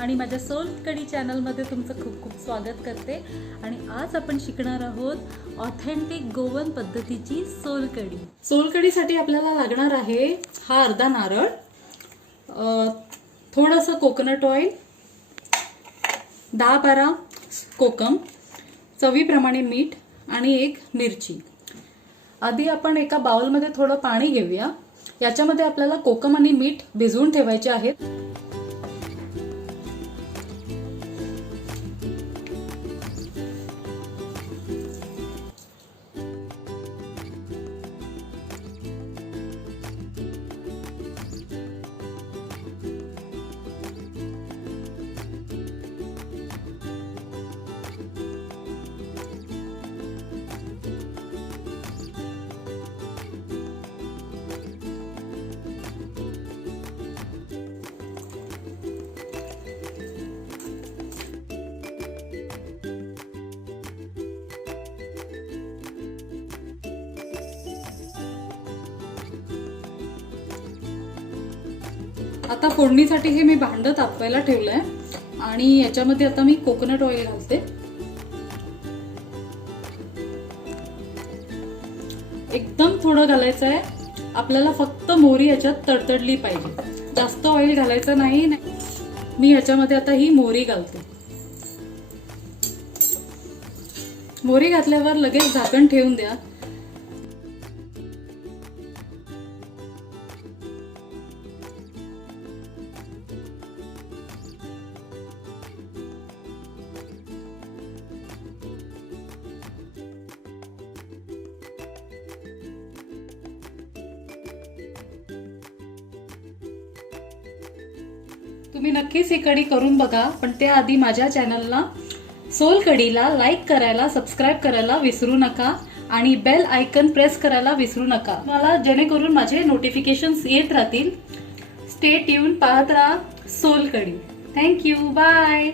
आणि माझ्या सोलकढी चॅनलमध्ये तुमचं खूप खूप स्वागत करते। आणि आज आपण शिकणार आहोत ऑथेंटिक गोवन पद्धतीची सोलकढी। सोलकढीसाठी आपल्याला लागणार आहे हा अर्धा नारळ, थोडंसं कोकोनट ऑइल, 10-12 कोकम, चवीप्रमाणे मीठ आणि एक मिरची। आधी आपण एका बाउलमध्ये थोडं पाणी घेऊया। याच्यामध्ये आपल्याला कोकम आणि मीठ भिजवून ठेवायचे आहेत। आता फोडणीसाठी हे मी भांड तापवायला ठेवलंय आणि याच्यामध्ये आता मी कोकोनट ऑइल घालते। एकदम थोडं घालायचं आहे आपल्याला, फक्त मोहरी याच्यात तडतडली पाहिजे, जास्त ऑइल घालायचं नाही। मी याच्यामध्ये आता ही मोहरी घालते। मोहरी घातल्यावर लगेच झाकण ठेवून द्या। तुम्ही नक्कीच ही कढी करून बघा, पण त्याआधी माझ्या चॅनलला सोलकढीला लाईक करायला, सबस्क्राईब करायला विसरू नका आणि बेल आयकन प्रेस करायला विसरू नका, मला जेणेकरून माझे नोटिफिकेशन्स येत राहतील। स्टे ट्यून, पाहत राहा सोलकढी। Thank you, bye.